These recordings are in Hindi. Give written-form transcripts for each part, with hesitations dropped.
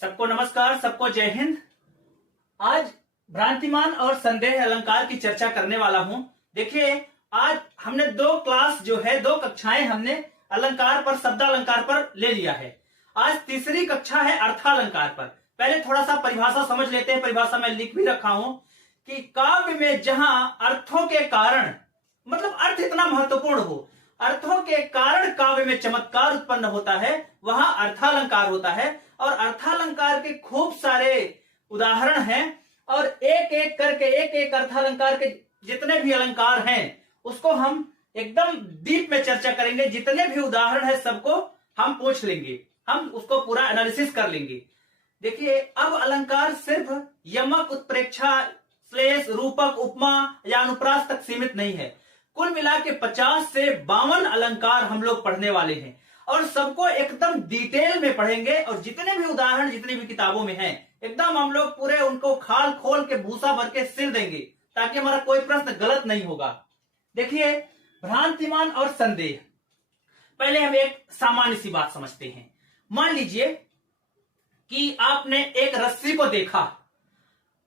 सबको नमस्कार, सबको जय हिंद। आज भ्रांतिमान और संदेह अलंकार की चर्चा करने वाला हूं। देखिए, आज हमने दो कक्षाएं हमने अलंकार पर, शब्दालंकार पर ले लिया है। आज तीसरी कक्षा है अर्थालंकार पर। पहले थोड़ा सा परिभाषा समझ लेते हैं। परिभाषा में लिख भी रखा हूं कि काव्य में जहां अर्थों के कारण, मतलब अर्थ इतना महत्वपूर्ण हो, अर्थों के कारण काव्य में चमत्कार उत्पन्न होता है, वहां अर्थालंकार होता है। और अर्थालंकार के खूब सारे उदाहरण हैं और एक एक करके एक अर्थालंकार के जितने भी अलंकार हैं उसको हम एकदम डीप में चर्चा करेंगे। जितने भी उदाहरण है सबको हम पूछ लेंगे, हम उसको पूरा एनालिसिस कर लेंगे। देखिए, अब अलंकार सिर्फ यमक, उत्प्रेक्षा, श्लेष, रूपक, उपमा या अनुप्रास तक सीमित नहीं है। कुल मिला के 50 से 52 अलंकार हम लोग पढ़ने वाले हैं और सबको एकदम डिटेल में पढ़ेंगे। और जितने भी उदाहरण जितनी भी किताबों में हैं, एकदम हम लोग पूरे उनको खाल खोल के भूसा भर के सिल देंगे ताकि हमारा कोई प्रश्न गलत नहीं होगा। देखिए, भ्रांतिमान और संदेह, पहले हम एक सामान्य सी बात समझते हैं। मान लीजिए कि आपने एक रस्सी को देखा,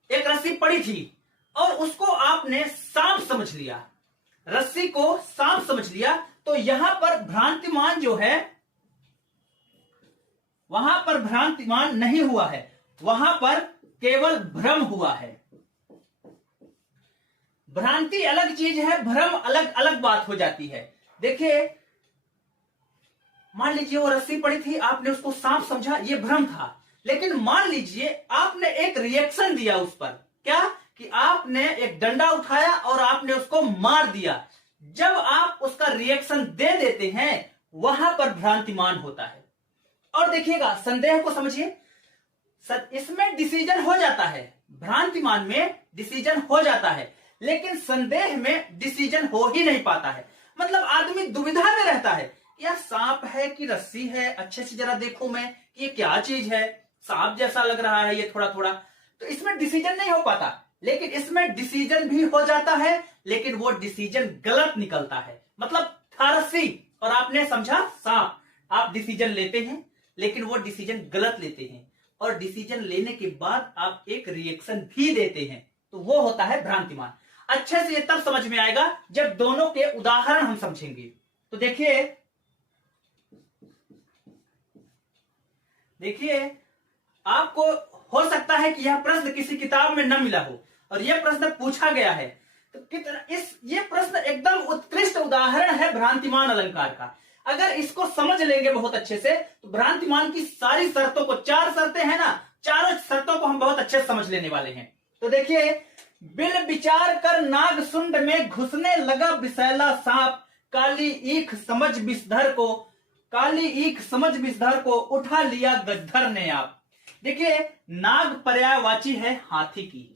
एक रस्सी पड़ी थी और उसको आपने सांप समझ लिया, रस्सी को सांप समझ लिया, तो यहां पर भ्रांतिमान जो है, वहां पर भ्रांतिमान नहीं हुआ है, वहां पर केवल भ्रम हुआ है। भ्रांति अलग चीज है, भ्रम अलग अलग बात हो जाती है। देखिए, मान लीजिए वो रस्सी पड़ी थी, आपने उसको सांप समझा, ये भ्रम था। लेकिन मान लीजिए आपने एक रिएक्शन दिया उस पर, क्या कि आपने एक डंडा उठाया और आपने उसको मार दिया। जब आप उसका रिएक्शन दे देते हैं वहां पर भ्रांतिमान होता है। और देखिएगा, संदेह को समझिए, इसमें डिसीजन हो जाता है, भ्रांतिमान में डिसीजन हो जाता है, लेकिन संदेह में डिसीजन हो ही नहीं पाता है। मतलब आदमी दुविधा में रहता है, यह सांप है कि रस्सी है, अच्छे से जरा देखूं मैं ये क्या चीज है, सांप जैसा लग रहा है ये थोड़ा थोड़ा, तो इसमें डिसीजन नहीं हो पाता। लेकिन इसमें डिसीजन भी हो जाता है, लेकिन वो डिसीजन गलत निकलता है। मतलब था रस्सी और आपने समझा सांप, आप डिसीजन लेते हैं लेकिन वो डिसीजन गलत लेते हैं, और डिसीजन लेने के बाद आप एक रिएक्शन भी देते हैं, तो वो होता है भ्रांतिमान। अच्छे से ये तब समझ में आएगा जब दोनों के उदाहरण हम समझेंगे। तो देखिए, आपको हो सकता है कि यह प्रश्न किसी किताब में न मिला हो और यह प्रश्न पूछा गया है, तो कितना ये प्रश्न एकदम उत्कृष्ट उदाहरण है भ्रांतिमान अलंकार का। अगर इसको समझ लेंगे बहुत अच्छे से तो भ्रांतिमान की सारी शर्तों को, 4 शर्तें हैं ना, चारों शर्तों को हम बहुत अच्छे से समझ लेने वाले हैं। तो देखिए, बिल विचार कर नाग सुंड में घुसने लगा विषैला सांप, काली ईख समझ विषधर को उठा लिया गजधर ने आप। देखिए, नाग पर्यायवाची है हाथी की,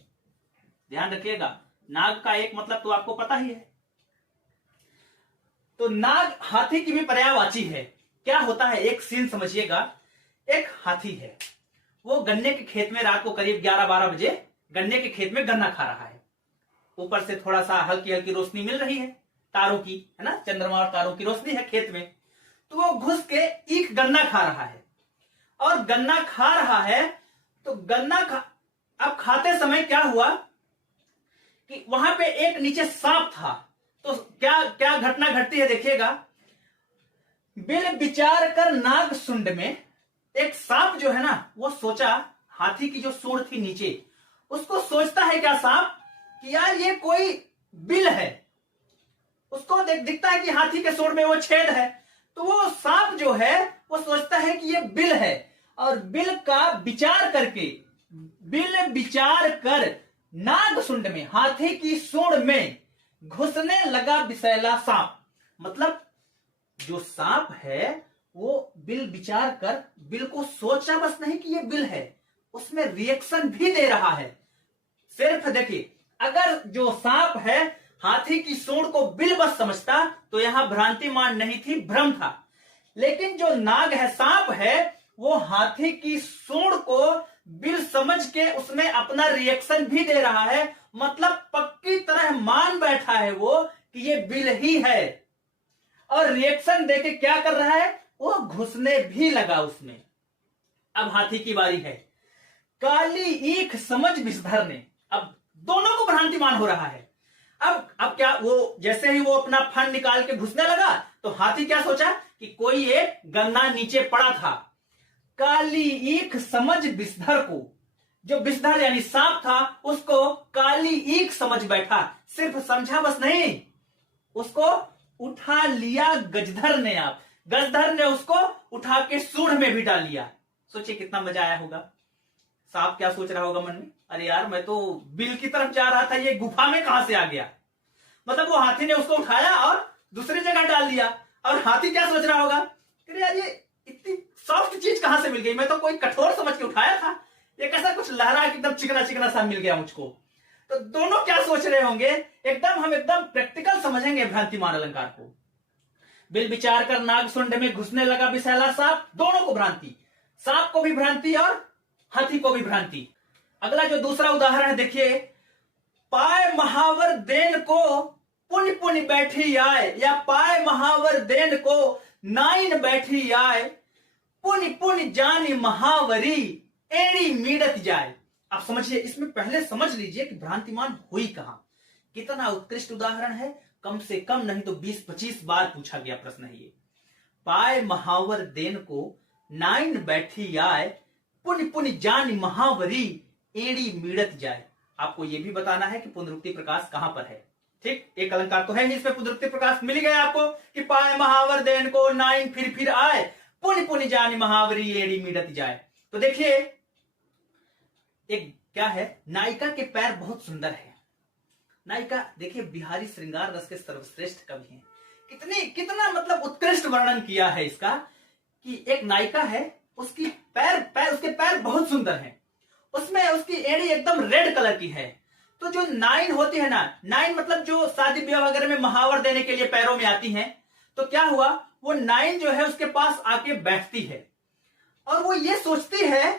ध्यान रखिएगा। नाग का एक मतलब तो आपको पता ही है, तो नाग हाथी की भी पर्यायवाची है। क्या होता है, एक सीन समझिएगा। एक हाथी है, वो गन्ने के खेत में रात को करीब 11-12 बजे गन्ने के खेत में गन्ना खा रहा है। ऊपर से थोड़ा सा हल्की हल्की रोशनी मिल रही है, तारों की, है ना, चंद्रमा और तारों की रोशनी है खेत में। तो वो घुस के एक गन्ना खा रहा है, और गन्ना खा रहा है तो अब खाते समय क्या हुआ कि वहां पे एक नीचे सांप था। तो क्या घटना घटती है, देखिएगा। बिल विचार कर नाग सुंड में, एक सांप जो है ना, वो सोचा, हाथी की जो सूंड थी नीचे, उसको सोचता है क्या सांप कि यार ये कोई बिल है। उसको दिखता है कि हाथी के सूंड में वो छेद है, तो वो सांप जो है वो सोचता है कि ये बिल है, और बिल विचार कर नाग सुंड में, हाथी की सूंड में घुसने लगा विषैला सांप। मतलब जो सांप है वो बिल विचार कर, बिल को सोचा बस नहीं कि ये बिल है, उसमें रिएक्शन भी दे रहा है। सिर्फ देखिए, अगर जो सांप है हाथी की सूंड को बिल बस समझता तो यहां भ्रांतिमान नहीं थी, भ्रम था। लेकिन जो नाग है, सांप है, वो हाथी की सूंड को बिल समझ के उसमें अपना रिएक्शन भी दे रहा है। मतलब पक्की तरह मान बैठा है वो कि ये बिल ही है, और रिएक्शन देके क्या कर रहा है, वो घुसने भी लगा उसमें। अब हाथी की बारी है, काली ईख समझ विषधर ने। अब दोनों को भ्रांतिमान हो रहा है। अब क्या, वो जैसे ही वो अपना फन निकाल के घुसने लगा तो हाथी क्या सोचा कि कोई एक गन्ना नीचे पड़ा था। काली ईख समझ विषधर को, जो विषधर यानी सांप था उसको काली ईख समझ बैठा। सिर्फ समझा बस नहीं, उसको उठा लिया गजधर ने। आप गजधर ने उसको उठा के सूंड में भी डाल लिया। सोचिए कितना मजा आया होगा। सांप क्या सोच रहा होगा मन में, अरे यार मैं तो बिल की तरफ जा रहा था, ये गुफा में कहां से आ गया। मतलब वो हाथी ने उसको उठाया और दूसरी जगह डाल दिया। और हाथी क्या सोच रहा होगा, अरे यार ये इतनी सॉफ्ट चीज कहां से मिल गई, मैं तो कोई कठोर समझ के उठाया था, ये कैसा कुछ लहरा एकदम चिकना चिकना सा मिल गया मुझको। तो दोनों क्या सोच रहे होंगे, हम एकदम प्रैक्टिकल समझेंगे भ्रांतिमान अलंकार को। बिल विचार कर नाग सुंड में घुसने लगा विषैला सांप। दोनों को भ्रांति, सांप को भी भ्रांति और हाथी को भी भ्रांति। अगला जो दूसरा उदाहरण है देखिए, पाए महावर देन को पुण्य पुण्य बैठी आए, या पाए महावर देन को नाइन बैठी आए, पुण्य पुण्य जानी महावरी एड़ी मीड़त जाए। आप समझिए, इसमें पहले समझ लीजिए कि भ्रांतिमान हुई कहां। कितना उत्कृष्ट उदाहरण है, कम से कम नहीं तो 20-25 बार पूछा गया प्रश्न है ये। पाए महावर देन को नाइन बैठी आए, पुण्य पुण्य जानी महावरी एड़ी मीड़त जाए। आपको यह भी बताना है कि पुनरुक्ति प्रकाश कहां पर है। ठीक, एक अलंकार तो है ही, इसमें पुनरुक्ति प्रकाश मिल गया आपको कि पाए महावर देन को नाइन फिर आए, पुण्य पुण्य जानी महावरी एड़ी मीड़त जाए। तो देखिए, एक क्या है, नायिका के पैर बहुत सुंदर है। नायिका देखिए, बिहारी श्रृंगार रस के सर्वश्रेष्ठ कवि हैं। कितना मतलब उत्कृष्ट वर्णन किया है इसका कि एक नायिका है, उसकी उसके पैर बहुत सुंदर हैं। उसमें उसकी एड़ी एकदम रेड कलर की है। तो जो नाइन होती है ना, नाइन मतलब जो शादी ब्याह वगैरह में महावर देने के लिए पैरों में आती हैं, तो क्या हुआ, वो नाइन जो है उसके पास आके बैठती है और वो ये सोचती है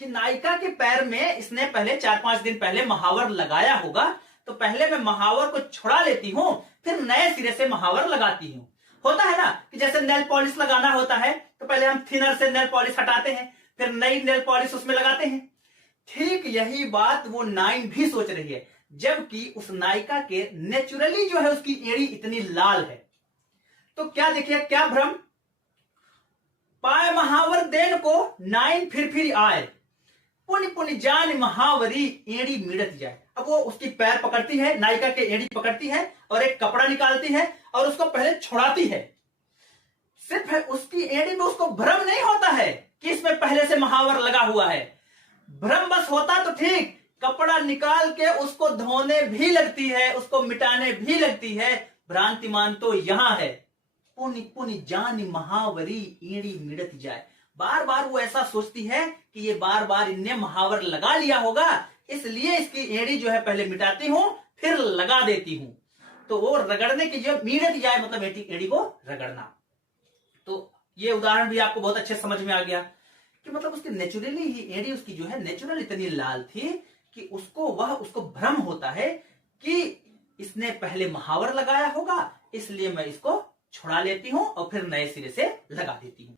कि नायिका के पैर में इसने पहले 4-5 दिन पहले महावर लगाया होगा, तो पहले मैं महावर को छुड़ा लेती हूं, फिर नए सिरे से महावर लगाती हूं। होता है ना कि जैसे नेल पॉलिश लगाना होता है तो पहले हम थिनर से नेल पॉलिश हटाते हैं, फिर नई नेल पॉलिश उसमें लगाते हैं। ठीक यही बात वो नाइन भी सोच रही है, जबकि उस नायिका के नेचुरली जो है उसकी एड़ी इतनी लाल है। तो क्या देखिए, क्या भ्रम, पाए महावर देन को नाइन फिर आए, पुण्य पुण्य जान महावरी एड़ी मिड़त जाए। अब वो उसकी पैर पकड़ती है, नायिका के एड़ी पकड़ती है और एक कपड़ा निकालती है और उसको पहले छुड़ाती है। सिर्फ उसकी एड़ी में उसको भ्रम नहीं होता है कि इसमें पहले से महावर लगा हुआ है। भ्रम बस होता तो ठीक, कपड़ा निकाल के उसको धोने भी लगती है, उसको मिटाने भी लगती है। भ्रांतिमान तो यहां है, पुण्य पुण्य जान महावरी एड़ी मिड़त जाए। बार बार वो ऐसा सोचती है कि ये बार बार इनने महावर लगा लिया होगा, इसलिए इसकी एड़ी जो है पहले मिटाती हूं फिर लगा देती हूं। तो वो रगड़ने की जो मिड़त जाए मतलब एड़ी को रगड़ना। तो ये उदाहरण भी आपको बहुत अच्छे समझ में आ गया कि मतलब उसकी नेचुरली ही एड़ी उसकी जो है नेचुरल इतनी लाल थी कि उसको भ्रम होता है कि इसने पहले महावर लगाया होगा, इसलिए मैं इसको छुड़ा लेती हूं और फिर नए सिरे से लगा देती हूं।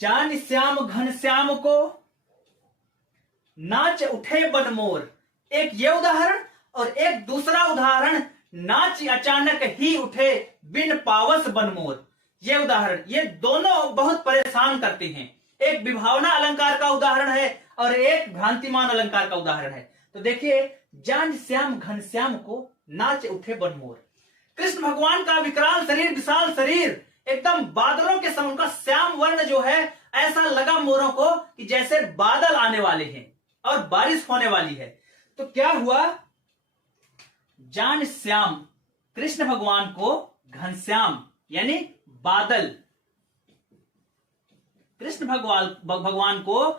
जान श्याम घन श्याम को नाच उठे बनमोर। एक ये उदाहरण और एक दूसरा उदाहरण, नाच अचानक ही उठे बिन पावस बनमोर। ये उदाहरण, ये दोनों बहुत परेशान करते हैं। एक विभावना अलंकार का उदाहरण है और एक भ्रांतिमान अलंकार का उदाहरण है। तो देखिए, जान श्याम घन श्याम को नाच उठे बनमोर। कृष्ण भगवान का विकराल शरीर, विशाल शरीर, एकदम बादलों के समान, उनका श्याम वर्ण जो है ऐसा लगा मोरों को कि जैसे बादल आने वाले हैं और बारिश होने वाली है। तो क्या हुआ, जान श्याम कृष्ण भगवान को घनश्याम यानी बादल, कृष्ण भगवान को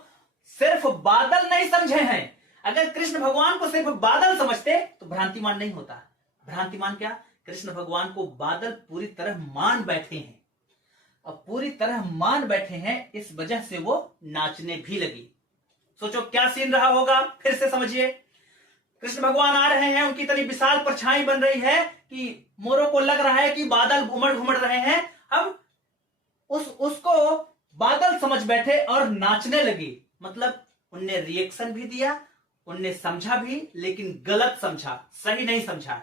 सिर्फ बादल नहीं समझे हैं। अगर कृष्ण भगवान को सिर्फ बादल समझते तो भ्रांतिमान नहीं होता। भ्रांतिमान क्या, कृष्ण भगवान को बादल पूरी तरह मान बैठे हैं, और पूरी तरह मान बैठे हैं, इस वजह से वो नाचने भी लगी। सोचो क्या सीन रहा होगा, फिर से समझिए। कृष्ण भगवान आ रहे हैं, उनकी इतनी विशाल परछाई बन रही है कि मोरों को लग रहा है कि बादल घुमड़ घुमड़ रहे हैं। अब उसको बादल समझ बैठे और नाचने लगी। मतलब उनने रिएक्शन भी दिया, उनने समझा भी, लेकिन गलत समझा, सही नहीं समझा।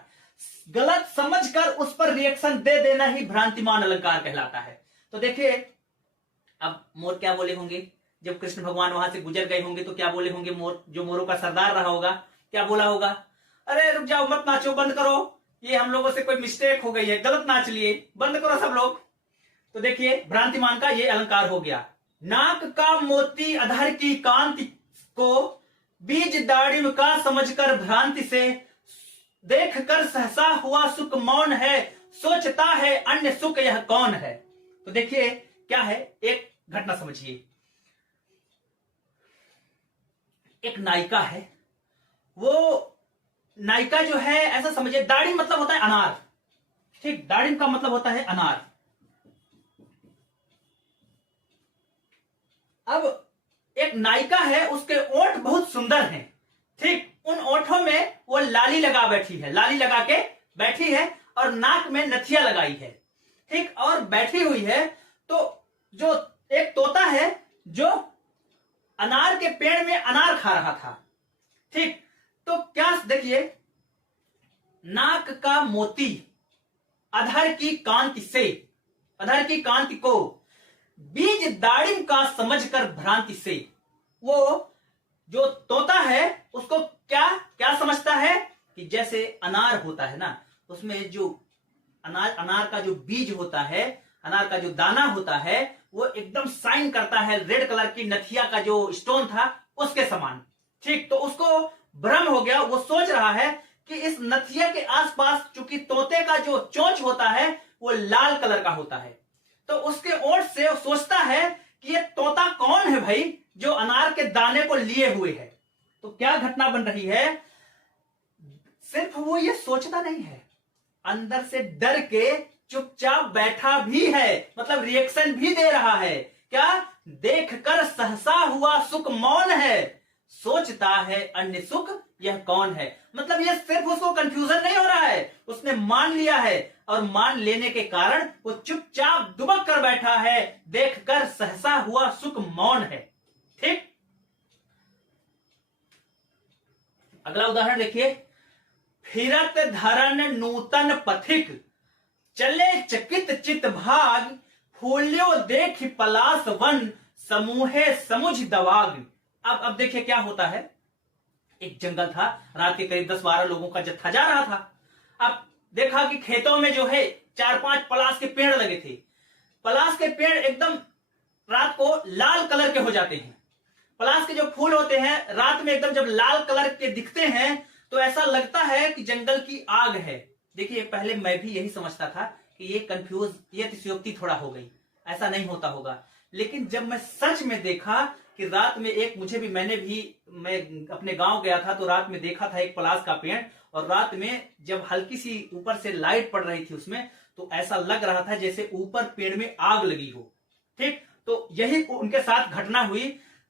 गलत समझकर उस पर रिएक्शन दे देना ही भ्रांतिमान अलंकार कहलाता है। तो देखिए अब मोर क्या बोले होंगे, जब कृष्ण भगवान वहां से गुजर गए होंगे तो क्या बोले होंगे मोर, जो मोरों का सरदार रहा होगा, क्या बोला होगा, अरे रुक जाओ, मत नाचो, बंद करो, ये हम लोगों से कोई मिस्टेक हो गई है, गलत नाच लिए, बंद करो सब लोग। तो देखिए भ्रांतिमान का ये अलंकार हो गया। नाक का मोती अधर की कांति को बीज दाड़िम का समझकर भ्रांति से देखकर सहसा हुआ सुख मौन है, सोचता है अन्य सुख यह कौन है। तो देखिए क्या है, एक घटना समझिए। एक नायिका है, वो नायिका जो है, ऐसा समझिए, दाड़िम मतलब होता है अनार, ठीक, दाड़िम का मतलब होता है अनार। अब एक नायिका है, उसके ओंठ बहुत सुंदर हैं, ठीक, उन ओंठों में वो लाली लगा बैठी है, लाली लगा के बैठी है, और नाक में नथिया लगाई है, ठीक, और बैठी हुई है। तो जो एक तोता है जो अनार के पेड़ में अनार खा रहा था, ठीक, तो क्या देखिए, नाक का मोती अधर की कांति से, अधर की कांति को बीज दाड़िम का समझकर भ्रांति से, वो जो तोता है उसको क्या क्या समझता है कि जैसे अनार होता है ना, उसमें जो अनार का जो बीज होता है, अनार का जो दाना होता है, वो एकदम शाइन करता है, रेड कलर की नथिया का जो स्टोन था उसके समान, ठीक। तो उसको भ्रम हो गया, वो सोच रहा है कि इस नथिया के आसपास, चूंकि तोते का जो चोंच होता है वो लाल कलर का होता है, तो उसके ओर से वो सोचता है कि ये तोता कौन है भाई जो अनार के दाने को लिए हुए है। तो क्या घटना बन रही है, सिर्फ वो ये सोचता नहीं है, अंदर से डर के चुपचाप बैठा भी है, मतलब रिएक्शन भी दे रहा है। क्या, देखकर सहसा हुआ सुख मौन है, सोचता है अन्य सुख यह कौन है। मतलब ये सिर्फ उसको कंफ्यूजन नहीं हो रहा है, उसने मान लिया है, और मान लेने के कारण वो चुपचाप दुबक कर बैठा है, देखकर सहसा हुआ सुख मौन है, ठीक। अगला उदाहरण देखिए। फिरत धरन नूतन पथिक, चले चकित चित भाग, फूल्यो देख पलास वन, समूहे समुझ दवाग। अब देखिए क्या होता है, एक जंगल था, रात के करीब 10-12 लोगों का जत्था जा रहा था। अब देखा कि खेतों में जो है 4-5 पलास के पेड़ लगे थे। पलास के पेड़ एकदम रात को लाल कलर के हो जाते हैं। पलास के जो फूल होते हैं रात में एकदम जब लाल कलर के दिखते हैं तो ऐसा लगता है कि जंगल की आग है। देखिए पहले मैं भी यही समझता था कि ये कंफ्यूज, ये अतिशयोक्ति थोड़ा हो गई, ऐसा नहीं होता होगा। लेकिन जब मैं सच में देखा कि रात में मैं अपने गांव गया था तो रात में देखा था एक पलास का पेड़, और रात में जब हल्की सी ऊपर से लाइट पड़ रही थी उसमें, तो ऐसा लग रहा था जैसे ऊपर पेड़ में आग लगी हो, ठीक। तो यही उनके साथ घटना हुई।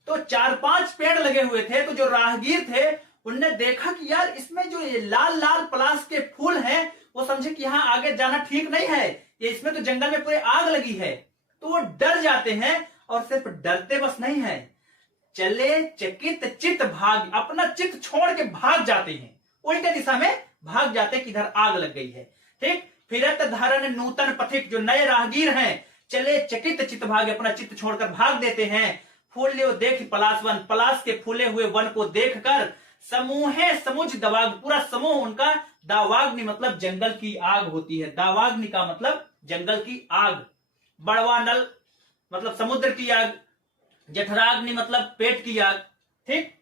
तो 4-5 पेड़ लगे हुए थे, तो जो राहगीर थे उनने देखा कि यार इसमें जो ये लाल लाल पलास के फूल हैं, वो समझे कि यहाँ आगे जाना ठीक नहीं है, ये इसमें तो जंगल में पूरे आग लगी है। तो वो डर जाते हैं, और सिर्फ डरते बस नहीं है, चले चकित चित भाग, अपना चित छोड़ के भाग जाते हैं, उल्टे दिशा में भाग जाते कि इधर आग लग गई है, ठीक। फिरत धारण नूतन पथिक, जो नए राहगीर हैं, चले चकित चित भाग, अपना चित्त छोड़कर भाग देते हैं। फूल्यो देख पलास वन, पलास के फूले हुए वन को देखकर, समूहे समुझ दवाग, पूरा समूह उनका, दावाग्नि मतलब जंगल की आग होती है, दावाग्नि का मतलब जंगल की आग, बड़वा नल मतलब समुद्र की आग, जठराग्नि मतलब पेट की आग, ठीक।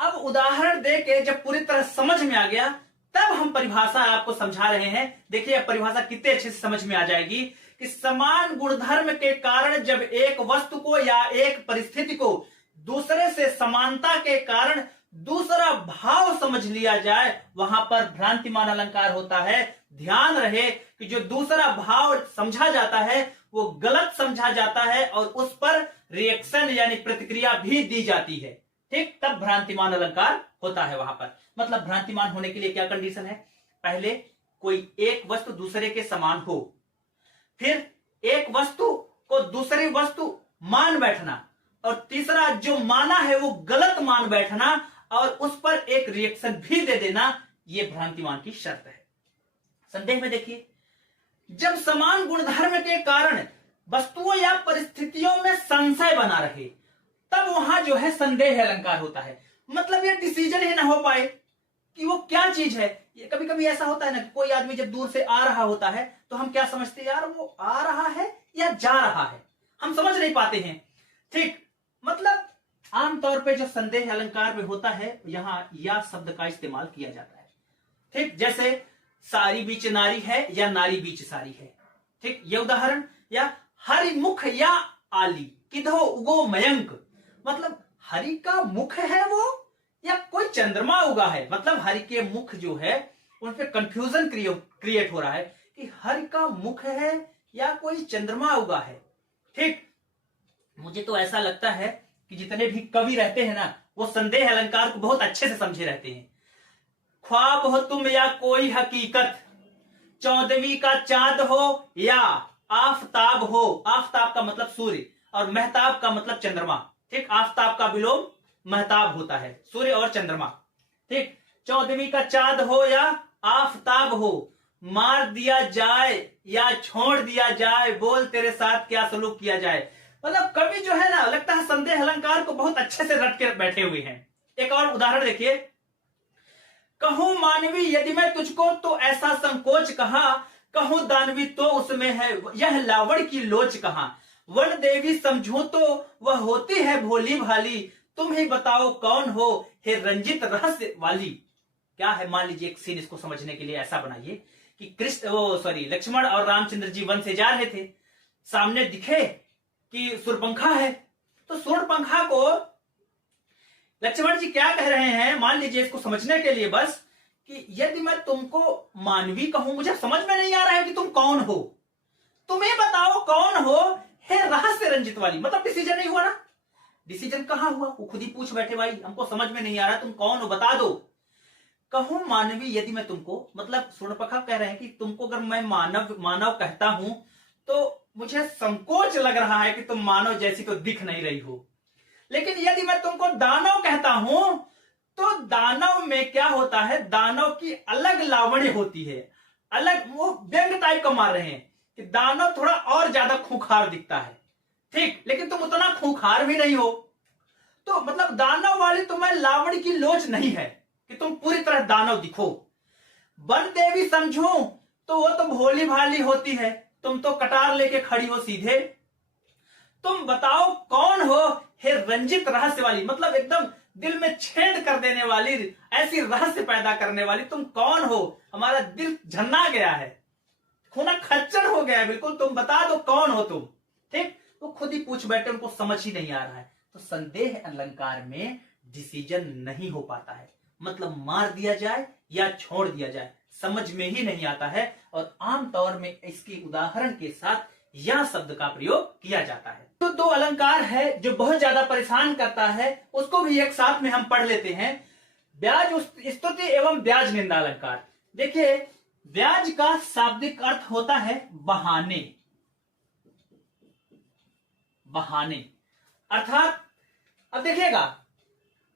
अब उदाहरण देके जब पूरी तरह समझ में आ गया, तब हम परिभाषा आपको समझा रहे हैं। देखिए अब परिभाषा कितने अच्छे से समझ में आ जाएगी कि समान गुणधर्म के कारण जब एक वस्तु को या एक परिस्थिति को दूसरे से समानता के कारण दूसरा भाव समझ लिया जाए, वहां पर भ्रांतिमान अलंकार होता है। ध्यान रहे कि जो दूसरा भाव समझा जाता है वो गलत समझा जाता है और उस पर रिएक्शन यानी प्रतिक्रिया भी दी जाती है, ठीक, तब भ्रांतिमान अलंकार होता है वहां पर। मतलब भ्रांतिमान होने के लिए क्या कंडीशन है? पहले कोई एक वस्तु दूसरे के समान हो, फिर एक वस्तु को दूसरी वस्तु मान बैठना, और तीसरा जो माना है वो गलत मान बैठना और उस पर एक रिएक्शन भी दे देना, ये भ्रांतिमान की शर्त है। संदेह में देखिए, जब समान गुणधर्म के कारण वस्तुओं या परिस्थितियों में संशय बना रहे, तब वहां जो है संदेह अलंकार होता है। मतलब ये डिसीजन ही ना हो पाए कि वो क्या चीज है। ये कभी कभी ऐसा होता है ना, कोई आदमी जब दूर से आ रहा होता है तो हम क्या समझते हैं, यार वो आ रहा है या जा रहा है, हम समझ नहीं पाते हैं, ठीक। मतलब आमतौर पे जो संदेह अलंकार में होता है, यहां या शब्द का इस्तेमाल किया जाता है, ठीक। जैसे सारी बीच नारी है या नारी बीच सारी है, ठीक, ये उदाहरण। या हरि मुख या आली किधो उगो मयंक, मतलब हरि का मुख है वो या कोई चंद्रमा उगा है। मतलब हरि के मुख जो है उन पे कंफ्यूजन क्रिएट हो रहा है कि हरि का मुख है या कोई चंद्रमा उगा है, ठीक। मुझे तो ऐसा लगता है कि जितने भी कवि रहते हैं ना, वो संदेह अलंकार को बहुत अच्छे से समझे रहते हैं। ख्वाब हो तुम या कोई हकीकत, चौदहवीं का चांद हो या आफताब हो। आफताब का मतलब सूर्य और महताब का मतलब चंद्रमा, ठीक। आफताब का विलोम महताब होता है, सूर्य और चंद्रमा, ठीक। चौदहवीं का चांद हो या आफताब हो, मार दिया जाए या छोड़ दिया जाए, बोल तेरे साथ क्या सलूक किया जाए। मतलब कवि जो है ना, लगता है संदेह अलंकार को बहुत अच्छे से रट के बैठे हुए हैं। एक और उदाहरण देखिए, कहूं मानवी यदि मैं तुझको तो ऐसा संकोच कहा, कहूं दानवी तो उसमें है यह लावण की लोच कहा, वन देवी समझो तो वह होती है भोली भाली, तुम ही बताओ कौन हो हे रंजित रहस्य वाली। क्या है, मान लीजिए एक सीन, इसको समझने के लिए ऐसा बनाइए कि लक्ष्मण और रामचंद्र जी वन से जा रहे थे, सामने दिखे कि सूर्यपंखा है, तो सूर्यपंखा को लक्ष्मण जी क्या कह रहे हैं, मान लीजिए इसको समझने के लिए बस, कि यदि मैं तुमको मानवी कहूं, मुझे समझ में नहीं आ रहा है कि तुम कौन हो, तुम्हें बताओ कौन हो हे रहस्य रंजित वाली। मतलब डिसीजन नहीं हुआ ना, डिसीजन कहां हुआ, वो खुद ही पूछ बैठे, भाई हमको समझ में नहीं आ रहा, तुम कौन हो बता दो। कहूं मानवी यदि मैं तुमको, मतलब सूर्यपंखा कह रहे हैं कि तुमको अगर मैं मानव कहता हूं तो मुझे संकोच लग रहा है कि तुम मानव जैसी तो दिख नहीं रही हो, लेकिन यदि मैं तुमको दानव कहता हूं तो दानव में क्या होता है, दानव की अलग लावण्य होती है, अलग, वो व्यंग टाइप का मार रहे हैं कि दानव थोड़ा और ज्यादा खूंखार दिखता है, ठीक, लेकिन तुम उतना खूंखार भी नहीं हो। तो मतलब दानव वाली तुम्हें लावण्य की लोच नहीं है कि तुम पूरी तरह दानव दिखो। वन देवी समझो तो वो तो भोली भाली होती है, तुम तो कटार लेके खड़ी हो सीधे। तुम बताओ कौन हो हे रंजित रहस्य वाली, मतलब एकदम दिल में छेद कर देने वाली, ऐसी रहस्य पैदा करने वाली, तुम कौन हो, हमारा दिल झन्ना गया है, खूना खच्चर हो गया है बिल्कुल, तुम बता दो कौन हो तुम, ठीक। तो खुद ही पूछ बैठे, उनको समझ ही नहीं आ रहा है। तो संदेह अलंकार में डिसीजन नहीं हो पाता है, मतलब मार दिया जाए या छोड़ दिया जाए, समझ में ही नहीं आता है। और आमतौर में इसकी उदाहरण के साथ या शब्द का प्रयोग किया जाता है। तो दो अलंकार है जो बहुत ज्यादा परेशान करता है, उसको भी एक साथ में हम पढ़ लेते हैं। ब्याज स्तुति एवं ब्याज निंदा अलंकार। देखिए, ब्याज का शाब्दिक अर्थ होता है बहाने, बहाने अर्थात, अब देखिएगा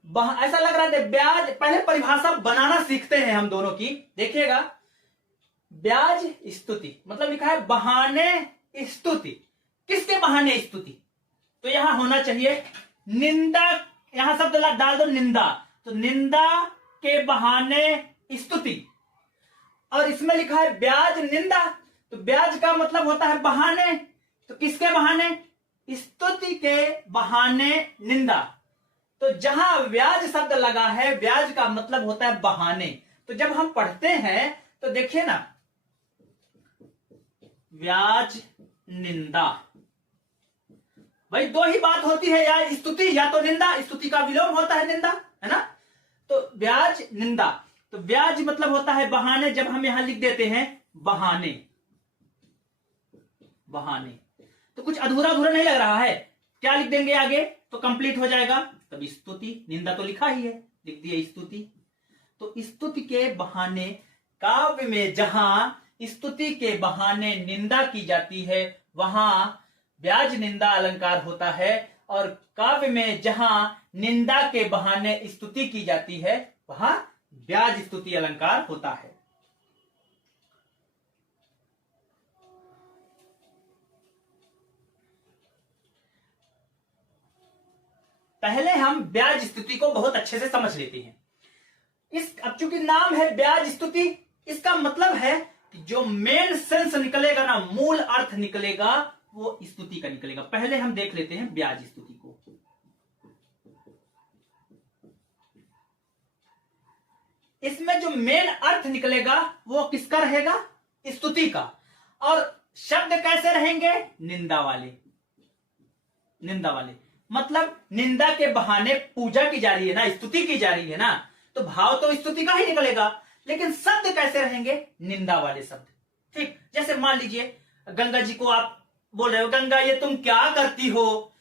ऐसा लग रहा है, ब्याज, पहले परिभाषा बनाना सीखते हैं हम दोनों की। देखिएगा, ब्याज स्तुति मतलब लिखा है बहाने स्तुति, किसके बहाने स्तुति, तो यहां होना चाहिए निंदा, यहां शब्द डाल दो निंदा, तो निंदा के बहाने स्तुति। और इसमें लिखा है ब्याज निंदा, तो ब्याज का मतलब होता है बहाने, तो किसके बहाने, स्तुति के बहाने निंदा। तो जहां ब्याज शब्द लगा है, ब्याज का मतलब होता है बहाने। तो जब हम पढ़ते हैं तो देखिए ना, ब्याज निंदा, भाई दो ही बात होती है, या स्तुति या तो निंदा, स्तुति का विलोम होता है निंदा, है ना। तो ब्याज निंदा, तो ब्याज मतलब होता है बहाने, जब हम यहां लिख देते हैं बहाने, बहाने तो कुछ अधूरा अधूरा नहीं लग रहा है, क्या लिख देंगे आगे तो कंप्लीट हो जाएगा। तब स्तुति, निंदा तो लिखा ही है, लिख दिया स्तुति। तो स्तुति के बहाने, काव्य में जहां स्तुति के बहाने निंदा की जाती है वहां ब्याज निंदा अलंकार होता है, और काव्य में जहां निंदा के बहाने स्तुति की जाती है वहां ब्याज स्तुति अलंकार होता है। पहले हम ब्याज स्तुति को बहुत अच्छे से समझ लेते हैं। अब चूंकि नाम है ब्याज स्तुति, इसका मतलब है कि जो मेन सेंस निकलेगा ना, मूल अर्थ निकलेगा, वो स्तुति का निकलेगा। पहले हम देख लेते हैं ब्याज स्तुति को। इसमें जो मेन अर्थ निकलेगा वो किसका रहेगा, स्तुति का। और शब्द कैसे रहेंगे, निंदा वाले, निंदा वाले मतलब निंदा के बहाने पूजा की जा रही है ना, स्तुति की जा रही है ना, तो भाव तो स्तुति का ही निकलेगा, लेकिन शब्द कैसे रहेंगे, निंदा वाले शब्द। ठीक, जैसे मान लीजिए गंगा जी को आप बोल रहे हो, गंगा ये तुम क्या करती हो,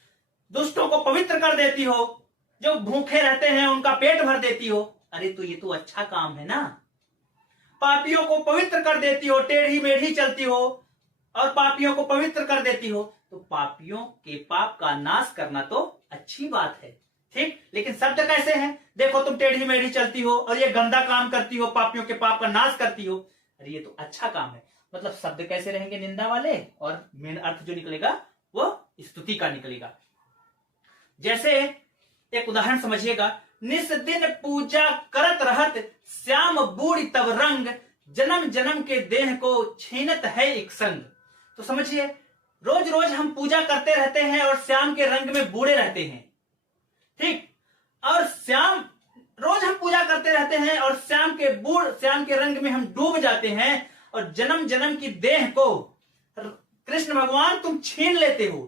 दुष्टों को पवित्र कर देती हो, जो भूखे रहते हैं उनका पेट भर देती हो। अरे तो ये तो अच्छा काम है ना, पापियों को पवित्र कर देती हो, टेढ़ी मेढ़ी चलती हो और पापियों को पवित्र कर देती हो, तो पापियों के पाप का नाश करना तो अच्छी बात है। ठीक, लेकिन शब्द कैसे हैं, देखो तुम टेढ़ी मेढ़ी चलती हो और ये गंदा काम करती हो, पापियों के पाप का नाश करती हो, अरे ये तो अच्छा काम है। मतलब शब्द कैसे रहेंगे, निंदा वाले, और मेन अर्थ जो निकलेगा वो स्तुति का निकलेगा। जैसे एक उदाहरण समझिएगा, निस दिन पूजा करत रहत, श्याम बूढ़ी तब रंग, जन्म जन्म के देह को छीनत है एक संग। तो समझिए, रोज रोज हम पूजा करते रहते हैं और श्याम के रंग में बूढ़े रहते हैं। ठीक, और श्याम रोज हम पूजा करते रहते हैं और श्याम के रंग में हम डूब जाते हैं, और जन्म जन्म की देह को कृष्ण भगवान तुम छीन लेते हो।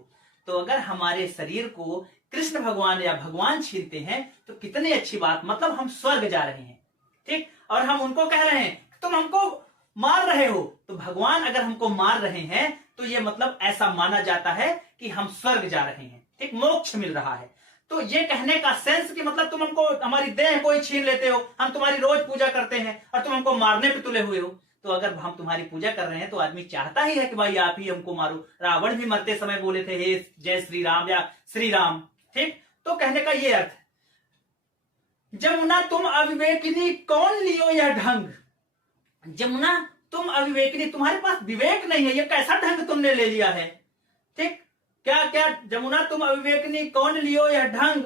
तो अगर हमारे शरीर को कृष्ण भगवान या भगवान छीनते हैं तो कितनी अच्छी बात, मतलब हम स्वर्ग जा रहे हैं। ठीक, और हम उनको कह रहे हैं तुम हमको मार रहे हो, तो भगवान अगर हमको मार रहे हैं तो ये मतलब ऐसा माना जाता है कि हम स्वर्ग जा रहे हैं। ठीक, मोक्ष मिल रहा है। तो ये कहने का सेंस कि मतलब तुम हमको, हमारी देह को ही छीन लेते हो, हम तुम्हारी रोज पूजा करते हैं और तुम हमको मारने पे तुले हुए हो। तो अगर हम तुम्हारी पूजा कर रहे हैं तो आदमी चाहता ही है कि भाई आप ही हमको मारो। रावण भी मरते समय बोले थे हे जय श्री राम या श्री राम। ठीक, तो कहने का ये अर्थ, जमुना तुम अविवेकिनी कौन लियो यह ढंग, जमुना तुम अविवेकिनी, तुम्हारे पास विवेक नहीं है, ये कैसा ढंग तुमने ले लिया है। ठीक, क्या क्या, जमुना तुम अविवेकिनी कौन लियो यह ढंग,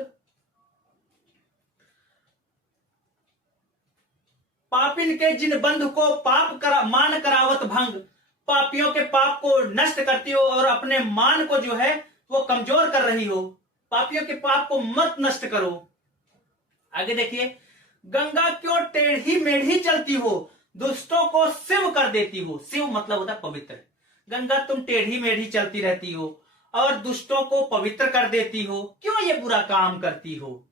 पापिन के जिन बंधु को मान करावत भंग, पापियों के पाप को नष्ट करती हो और अपने मान को जो है वो कमजोर कर रही हो, पापियों के पाप को मत नष्ट करो। आगे देखिए, गंगा क्यों टेढ़ी मेढ़ी चलती हो, दुष्टों को शिव कर देती हो। शिव मतलब होता है पवित्र। गंगा तुम टेढ़ी मेढ़ी चलती रहती हो और दुष्टों को पवित्र कर देती हो, क्यों ये बुरा काम करती हो।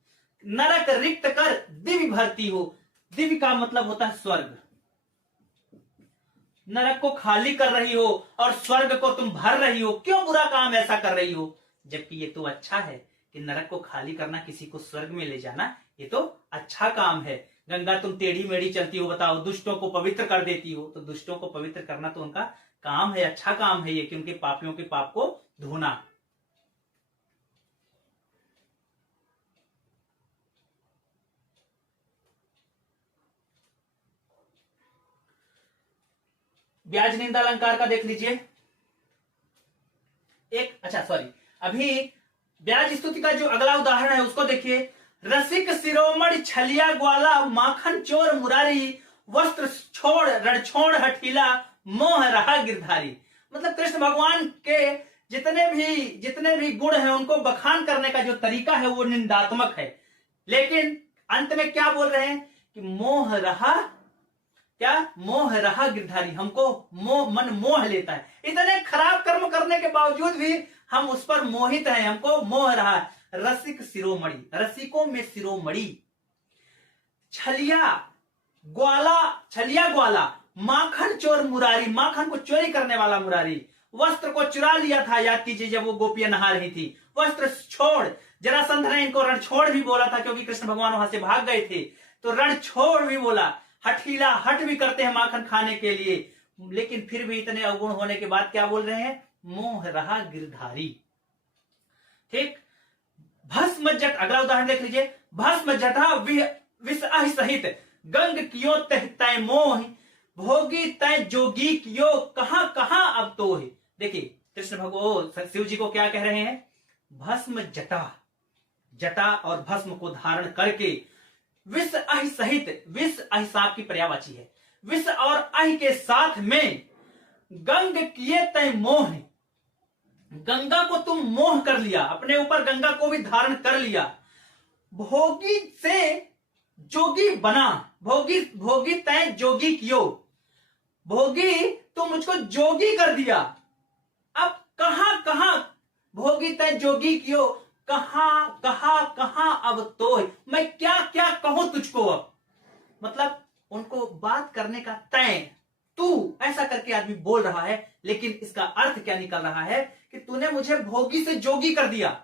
नरक रिक्त कर दिव्य भरती हो, दिव्य का मतलब होता है स्वर्ग। नरक को खाली कर रही हो और स्वर्ग को तुम भर रही हो, क्यों बुरा काम ऐसा कर रही हो। जबकि ये तो अच्छा है कि नरक को खाली करना, किसी को स्वर्ग में ले जाना, ये तो अच्छा काम है। गंगा तुम टेढ़ी मेढ़ी चलती हो, बताओ, दुष्टों को पवित्र कर देती हो, तो दुष्टों को पवित्र करना तो उनका काम है, अच्छा काम है ये, कि उनके पापियों के पाप को धोना। ब्याज निंदा अलंकार का देख लीजिए एक, अच्छा सॉरी, अभी ब्याज स्तुति का जो अगला उदाहरण है उसको देखिए। रसिक शिरोमणि छलिया ग्वाला, माखन चोर मुरारी, वस्त्र छोड़ रणछोड़ हठीला, मोह रहा गिरधारी। मतलब कृष्ण भगवान के जितने भी गुण हैं उनको बखान करने का जो तरीका है वो निंदात्मक है, लेकिन अंत में क्या बोल रहे हैं कि मोह रहा गिरधारी, हमको मन मोह लेता है। इतने खराब कर्म करने के बावजूद भी हम उस पर मोहित हैं, हमको मोह रहा है। रसिक शिरोमणि, रसिकों में शिरोमणि, छलिया ग्वाला, माखन चोर मुरारी, माखन को चोरी करने वाला मुरारी, वस्त्र को चुरा लिया था, याद कीजिए जब वो गोपियां नहा रही थी, वस्त्र छोड़, जरासंध ने इनको रण छोड़ भी बोला था क्योंकि कृष्ण भगवान वहां से भाग गए थे, तो रण छोड़ भी बोला, हठीला हट भी करते हैं माखन खाने के लिए, लेकिन फिर भी इतने अवगुण होने के बाद क्या बोल रहे हैं, मोह रहा गिरधारी। ठीक, भस्म जट, अगला उदाहरण देख लीजिए, भस्म जटा विष सहित गंग कियो तय मोह, भोगी तय जोगी कियो कहां कहां अब तो है। देखिए कृष्ण भगवान शिव जी को क्या कह रहे हैं, भस्म जटा और भस्म को धारण करके विष अहि सहित, विष अहि सांप की पर्यायवाची है, विष और अहि के साथ में गंग किए तय मोह, गंगा को तुम मोह कर लिया, अपने ऊपर गंगा को भी धारण कर लिया, भोगी से जोगी बना, भोगी तय जोगी कियो, भोगी तुम मुझको जोगी कर दिया, अब कहां कहां भोगी तय जोगी कियो, कहां अब तो मैं क्या क्या कहूं तुझको। अब मतलब उनको बात करने का तय, तू ऐसा करके आदमी बोल रहा है, लेकिन इसका अर्थ क्या निकल रहा है कि तूने मुझे भोगी से जोगी कर दिया,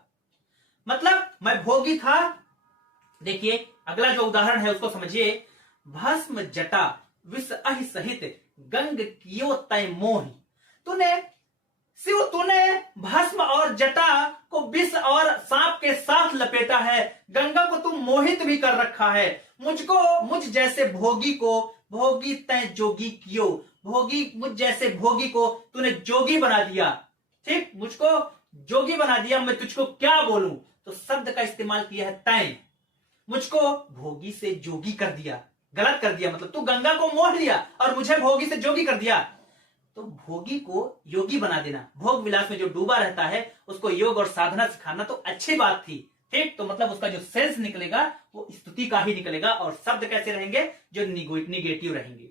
मतलब मैं भोगी था। देखिए अगला जो उदाहरण है उसको समझिए, भस्म जटा विष अहि सहित गंग कियो तय मोह, तूने भस्म और जटा को विष और सांप के साथ लपेटा है, गंगा को तुम मोहित भी कर रखा है, मुझ जैसे भोगी को भोगी तय जोगी कियो, मुझ जैसे भोगी को तूने जोगी बना दिया। ठीक, मुझको जोगी बना दिया, मैं तुझको क्या बोलूं। तो शब्द का इस्तेमाल किया है तय, मुझको भोगी से जोगी कर दिया, गलत कर दिया, मतलब तू गंगा को मोह लिया और मुझे भोगी से जोगी कर दिया। तो भोगी को योगी बना देना, भोग विलास में जो डूबा रहता है उसको योग और साधना सिखाना तो अच्छी बात थी। ठीक, तो मतलब उसका जो सेंस निकलेगा वो स्तुति का ही निकलेगा, और शब्द कैसे रहेंगे, जो निगेटिव रहेंगे।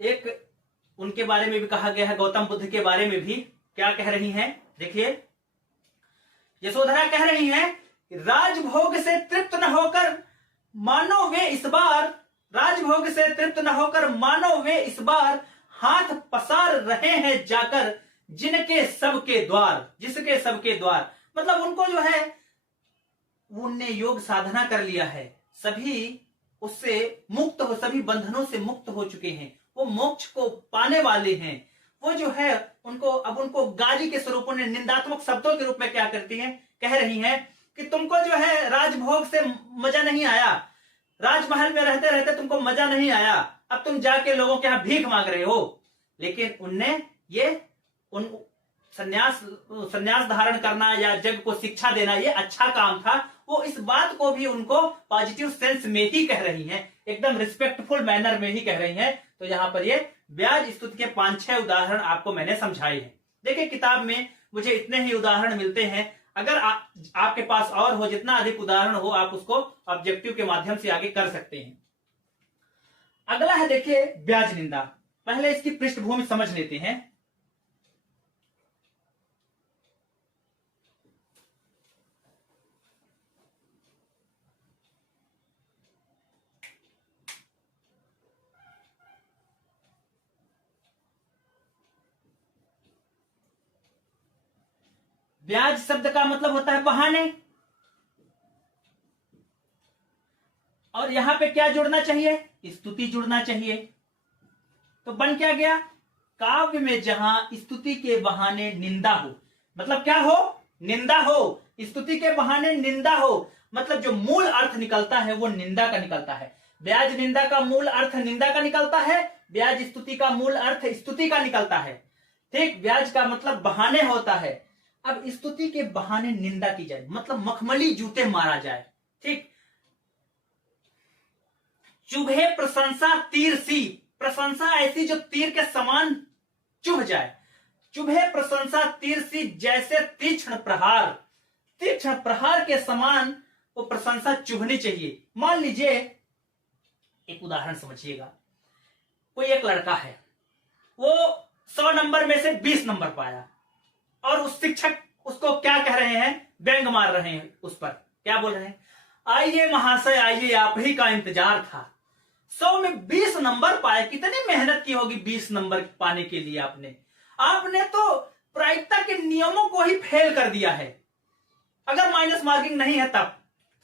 एक उनके बारे में भी कहा गया है, गौतम बुद्ध के बारे में भी क्या कह रही हैं, देखिए यशोधरा कह रही हैं, राजभोग से तृप्त न होकर मानो वे इस बार, राजभोग से तृप्त न होकर मानो वे इस बार, हाथ पसार रहे हैं जाकर जिनके सबके द्वार, जिसके सबके द्वार, मतलब उनको जो है उनने योग साधना कर लिया है, सभी उससे मुक्त हो, सभी बंधनों से मुक्त हो चुके हैं, वो मोक्ष को पाने वाले हैं। वो जो है उनको अब उनको गाली के स्वरूपों ने निंदात्मक शब्दों के रूप में क्या करती हैं, कह रही हैं कि तुमको जो है राजभोग से मजा नहीं आया, राजमहल में रहते रहते तुमको मजा नहीं आया, अब तुम जाके लोगों के यहां भीख मांग रहे हो। लेकिन उनने ये संन्यास धारण करना या जग को शिक्षा देना ये अच्छा काम था, वो इस बात को भी उनको पॉजिटिव सेंस में ही कह रही हैं, एकदम रिस्पेक्टफुल मैनर में ही कह रही हैं। तो यहाँ पर ये ब्याज स्तुति के 5-6 उदाहरण आपको मैंने समझाए हैं। देखिए किताब में मुझे इतने ही उदाहरण मिलते हैं, अगर आपके पास और हो, जितना अधिक उदाहरण हो आप उसको ऑब्जेक्टिव के माध्यम से आगे कर सकते हैं। अगला है देखिए ब्याज निंदा, पहले इसकी पृष्ठभूमि समझ लेते हैं। ब्याज शब्द का मतलब होता है बहाने, और यहां पे क्या जुड़ना चाहिए, स्तुति जुड़ना चाहिए। तो बन क्या गया, काव्य में जहां स्तुति के बहाने निंदा हो, मतलब क्या हो, निंदा हो, स्तुति के बहाने निंदा हो, मतलब जो मूल अर्थ निकलता है वो निंदा का निकलता है। ब्याज निंदा का मूल अर्थ निंदा का निकलता है, ब्याज स्तुति का मूल अर्थ स्तुति का निकलता है। ठीक, ब्याज का मतलब बहाने होता है, अब स्तुति के बहाने निंदा की जाए, मतलब मखमली जूते मारा जाए। ठीक, चुभे प्रशंसा तीर सी, प्रशंसा ऐसी जो तीर के समान चुभ जाए, चुभे प्रशंसा तीर सी जैसे तीक्ष्ण प्रहार, तीक्ष्ण प्रहार के समान वो प्रशंसा चुभनी चाहिए। मान लीजिए एक उदाहरण समझिएगा, कोई एक लड़का है, वो 100 नंबर में से 20 नंबर पाया, और उस शिक्षक उसको क्या कह रहे हैं, व्यंग मार रहे हैं उस पर, क्या बोल रहे हैं, आइए महाशय आइए, आप ही का इंतजार था। 100 में 20 नंबर पाए। कितनी मेहनत की होगी 20 नंबर पाने के लिए आपने तो प्रायिकता के नियमों को ही फेल कर दिया है। अगर माइनस मार्किंग नहीं है तब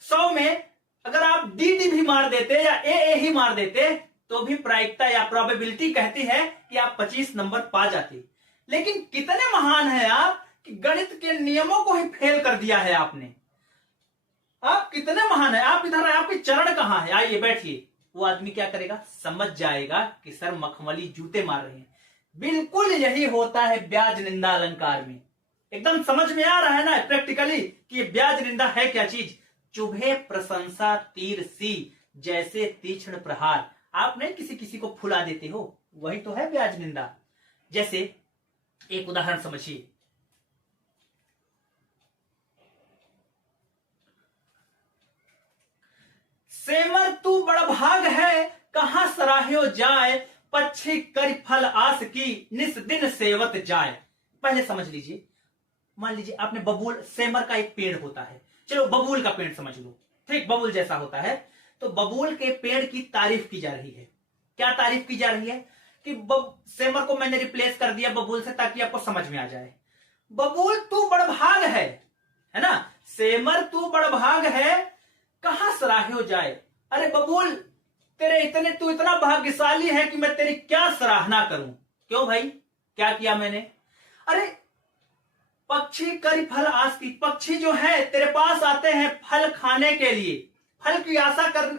100 में अगर आप डी भी मार देते या ए ही मार देते तो भी प्रायिकता या प्रोबेबिलिटी कहती है कि आप 25 नंबर पा जाते। लेकिन कितने महान हैं आप कि गणित के नियमों को ही फेल कर दिया है आपने। आप कितने महान हैं। आप इधर, आपके चरण कहां है? आइए बैठिए। वो आदमी क्या करेगा, समझ जाएगा कि सर मखमली जूते मार रहे हैं। बिल्कुल यही होता है ब्याज निंदा अलंकार में। एकदम समझ में आ रहा है ना प्रैक्टिकली कि ब्याज निंदा है क्या चीज। चुभे प्रशंसा तीर सी जैसे तीक्ष्ण प्रहार। आप नहीं किसी किसी को फुला देते हो, वही तो है ब्याज निंदा। जैसे एक उदाहरण समझिए। सेमर तू बड़भाग है कहां सराह्यो जाए, पक्षी कर फल आस की निस दिन सेवत जाए। पहले समझ लीजिए, मान लीजिए आपने बबूल, सेमर का एक पेड़ होता है, चलो बबूल का पेड़ समझ लो, ठीक बबूल जैसा होता है। तो बबूल के पेड़ की तारीफ की जा रही है। क्या तारीफ की जा रही है कि सेमर को मैंने रिप्लेस कर दिया बबूल से ताकि आपको समझ में आ जाए। बबूल तू बड़भाग है ना, सेमर तू बड़भाग है कहां सराह्यो जाए। अरे बबूल तू इतना भाग्यशाली है कि मैं तेरी क्या सराहना करूं। क्यों भाई, क्या किया मैंने? अरे पक्षी कर फल आस की, पक्षी जो है तेरे पास आते हैं फल खाने के लिए, फल की आशा कर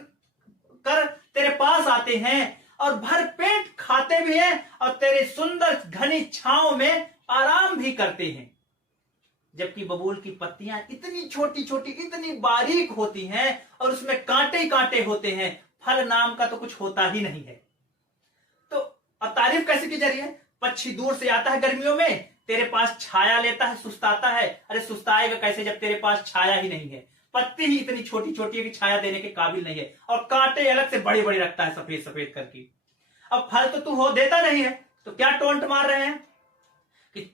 तेरे पास आते हैं और भर पेट खाते भी हैं और तेरे सुंदर घनी छांव में आराम भी करते हैं। जबकि बबूल की पत्तियां इतनी छोटी छोटी, इतनी बारीक होती हैं और उसमें कांटे ही कांटे होते हैं, फल नाम का तो कुछ होता ही नहीं है। तो अब तारीफ कैसे की जा रही है? पक्षी दूर से आता है गर्मियों में, तेरे पास छाया लेता है, सुस्ताता है। अरे सुस्ताएगा कैसे जब तेरे पास छाया ही नहीं है। पत्ती ही इतनी छोटी छोटी है कि छाया देने के काबिल नहीं है और कांटे अलग से बड़े बड़े रखता है सफेद सफेद करके। अब फल तो तू हो देता नहीं है, तो क्या टोंट मार रहे हैं कि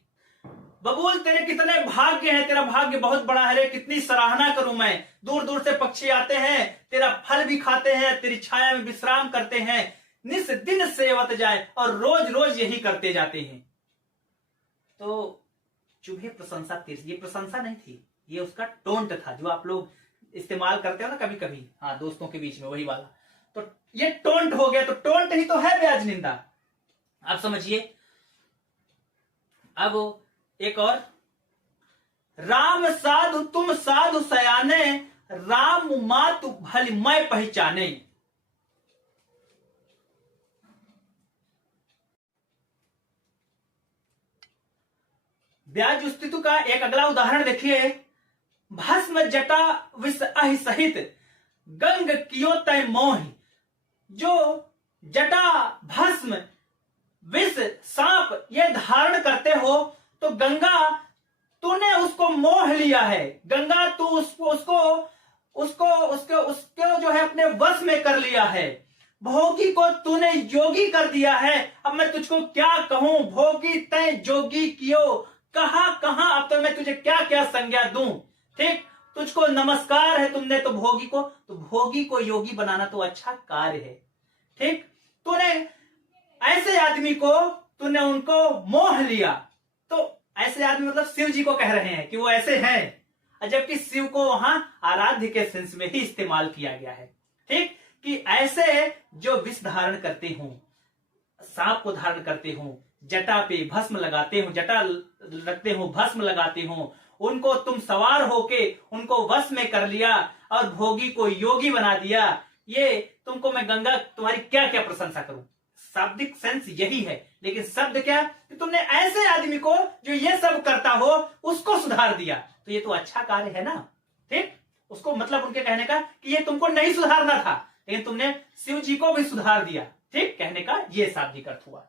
बबूल तेरे कितने भाग्य हैं, तेरा भाग्य बहुत बड़ा है रे, कितनी सराहना करूं मैं। दूर दूर से पक्षी आते हैं, तेरा फल भी खाते हैं, तेरी छाया में विश्राम करते हैं, निस दिन सेवत जाए, और रोज रोज यही करते जाते हैं। तो चुभे प्रशंसा तीर, ये प्रशंसा नहीं थी, ये उसका टोंट था जो आप लोग इस्तेमाल करते हो ना कभी कभी, हाँ दोस्तों के बीच में, वही वाला। तो ये टोंट हो गया, तो टोंट ही तो है ब्याज निंदा। आप समझिए। अब एक और, राम साधु तुम साधु सयाने, राम मातु भली मैं पहचाने। ब्याज अस्तित्व का एक अगला उदाहरण देखिए। भस्म जटा विष अहि सहित, गंग कियो तय मोह। जो जटा, भस्म, विष, सांप ये धारण करते हो तो गंगा तूने उसको मोह लिया है। गंगा तू उसको जो है अपने वश में कर लिया है। भोगी को तूने योगी कर दिया है। अब मैं तुझको क्या कहूं, भोगी तय जोगी कियो, कहां कहां अब तो मैं तुझे क्या क्या संज्ञा दूं। ठीक, तुझको नमस्कार है तुमने तो भोगी को, तो भोगी को योगी बनाना तो अच्छा कार्य है। ठीक, तूने ऐसे आदमी को, तूने उनको मोह लिया। तो ऐसे आदमी मतलब शिव जी को कह रहे हैं कि वो ऐसे हैं, जबकि शिव को वहां आराध्य के सेंस में ही इस्तेमाल किया गया है। ठीक, कि ऐसे जो विष धारण करते हो, सांप को धारण करते हो, जटा पे भस्म लगाते हो, जटा रखते हो, भस्म लगाते हो, उनको तुम सवार होके उनको वश में कर लिया और भोगी को योगी बना दिया। ये तुमको मैं गंगा तुम्हारी क्या क्या प्रशंसा करूं। शाब्दिक सेंस यही है, लेकिन शब्द क्या कि तुमने ऐसे आदमी को जो ये सब करता हो उसको सुधार दिया, तो ये तो अच्छा कार्य है ना। ठीक, उसको मतलब उनके कहने का कि ये तुमको नहीं सुधारना था, लेकिन तुमने शिव जी को भी सुधार दिया। ठीक, कहने का ये शाब्दिक अर्थ हुआ।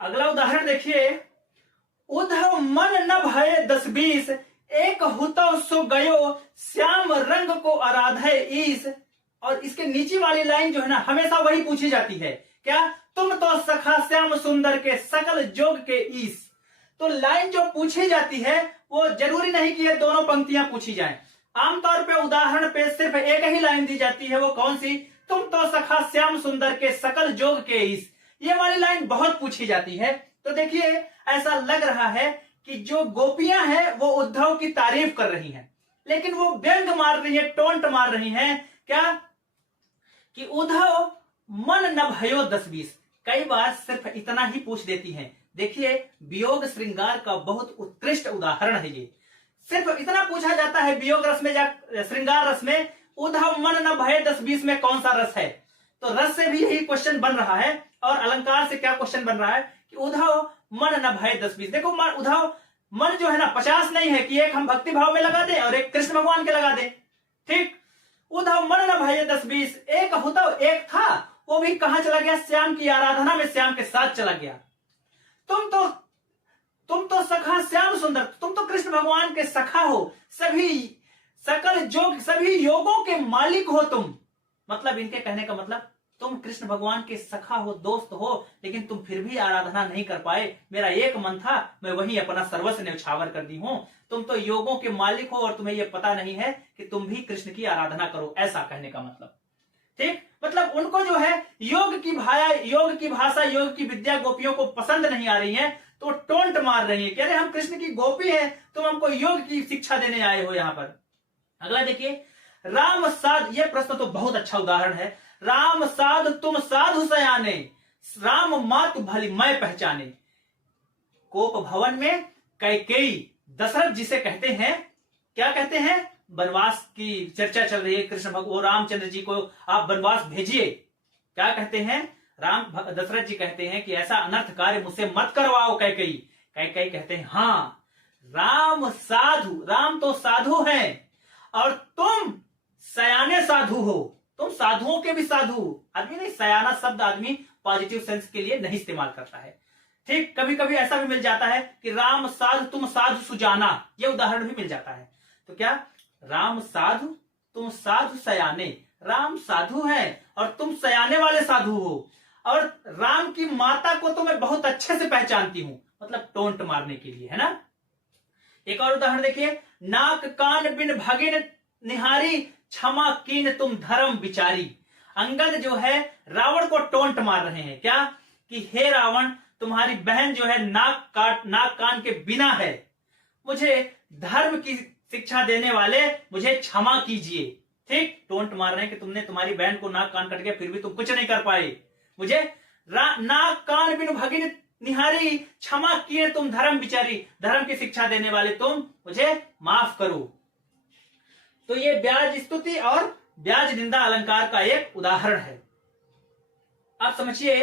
अगला उदाहरण देखिए। उधव मन न भय 10-20, एक हुतव सो गयो, श्याम रंग को आराधे ईस। और इसके नीचे वाली लाइन जो है ना हमेशा वही पूछी जाती है, क्या? तुम तो सखा श्याम सुंदर के सकल जोग के ईस। तो लाइन जो पूछी जाती है वो जरूरी नहीं कि ये दोनों पंक्तियां पूछी जाएं। आमतौर पे उदाहरण पे सिर्फ एक ही लाइन दी जाती है, वो कौन सी? तुम तो सखा श्याम सुंदर के सकल जोग के ईश। ये वाली लाइन बहुत पूछी जाती है। तो देखिए ऐसा लग रहा है कि जो गोपियां हैं वो उद्धव की तारीफ कर रही हैं, लेकिन वो व्यंग मार रही है, टोंट मार रही हैं। क्या कि उद्धव मन न भयो 10-20। कई बार सिर्फ इतना ही पूछ देती हैं। देखिए वियोग श्रृंगार का बहुत उत्कृष्ट उदाहरण है ये। सिर्फ इतना पूछा जाता है वियोग रस में, श्रृंगार रस में, उद्धव मन न भय 10-20 में कौन सा रस है? तो रस से भी यही क्वेश्चन बन रहा है, और अलंकार से क्या क्वेश्चन बन रहा है कि उद्धव मन न भय 10-20। देखो उद्धव मन जो है ना 50 नहीं है कि एक हम भक्ति भाव में लगा दे और एक कृष्ण भगवान के लगा दे। ठीक, उद्धव मन न भय 10-20, एक उद्धव एक था, वो भी कहां चला गया? श्याम की आराधना में श्याम के साथ चला गया। तुम तो सखा श्याम सुंदर, तुम तो कृष्ण भगवान के सखा हो, सभी सकल जोग, सभी योगों के मालिक हो तुम। मतलब इनके कहने का मतलब तुम कृष्ण भगवान के सखा हो, दोस्त हो, लेकिन तुम फिर भी आराधना नहीं कर पाए। मेरा एक मन था, मैं वही अपना सर्वस्व न्यौछावर कर दी हूं। तुम तो योगों के मालिक हो और तुम्हें यह पता नहीं है कि तुम भी कृष्ण की आराधना करो, ऐसा कहने का मतलब। ठीक, मतलब उनको जो है योग की भाषा, योग की विद्या गोपियों को पसंद नहीं आ रही है, तो टोंट मार रही है, कह रहे हम कृष्ण की गोपी है, तुम हमको योग की शिक्षा देने आए हो यहाँ पर। अगला देखिए, राम साध, ये प्रश्न तो बहुत अच्छा उदाहरण है। राम साध तुम साधु सयाने, राम मातु भली मैं पहचाने। कोप भवन में कैकेयी दशरथ जी से कहते हैं, क्या कहते हैं? वनवास की चर्चा चल रही है, कृष्ण भगवान रामचंद्र जी को आप वनवास भेजिए। क्या कहते हैं? दशरथ जी कहते हैं कि ऐसा अनर्थ कार्य मुझसे मत करवाओ कैकेयी। कैकेयी कहते हैं हाँ, राम साधु, राम तो साधु हैं और तुम सयाने साधु हो, तुम साधुओं के भी साधु। आदमी नहीं, सयाना शब्द आदमी पॉजिटिव सेंस के लिए नहीं इस्तेमाल करता है। ठीक, कभी कभी ऐसा भी मिल जाता है कि राम साधु तुम साधु सुजाना, ये उदाहरण भी मिल जाता है। तो क्या राम साधु तुम साधु सयाने, राम साधु है और तुम सयाने वाले साधु हो, और राम की माता को तो मैं बहुत अच्छे से पहचानती हूं, मतलब टोंट मारने के लिए, है ना। एक और उदाहरण देखिए, नाक कान बिन भगिन निहारी, क्षमा कीन तुम धर्म विचारी। अंगद जो है रावण को टोंट मार रहे हैं, क्या कि हे रावण, तुम्हारी बहन जो है नाक कान के बिना है, मुझे धर्म की शिक्षा देने वाले मुझे क्षमा कीजिए। ठीक, टोंट मार रहे हैं कि तुमने तुम्हारी बहन को नाक कान कट गया फिर भी तुम कुछ नहीं कर पाए, मुझे नाक कान बिन भगिन निहारी, क्षमा किए तुम धर्म विचारी, धर्म की शिक्षा देने वाले तुम, मुझे माफ करो। तो ये ब्याज स्तुति और ब्याज निंदा अलंकार का एक उदाहरण है। आप समझिए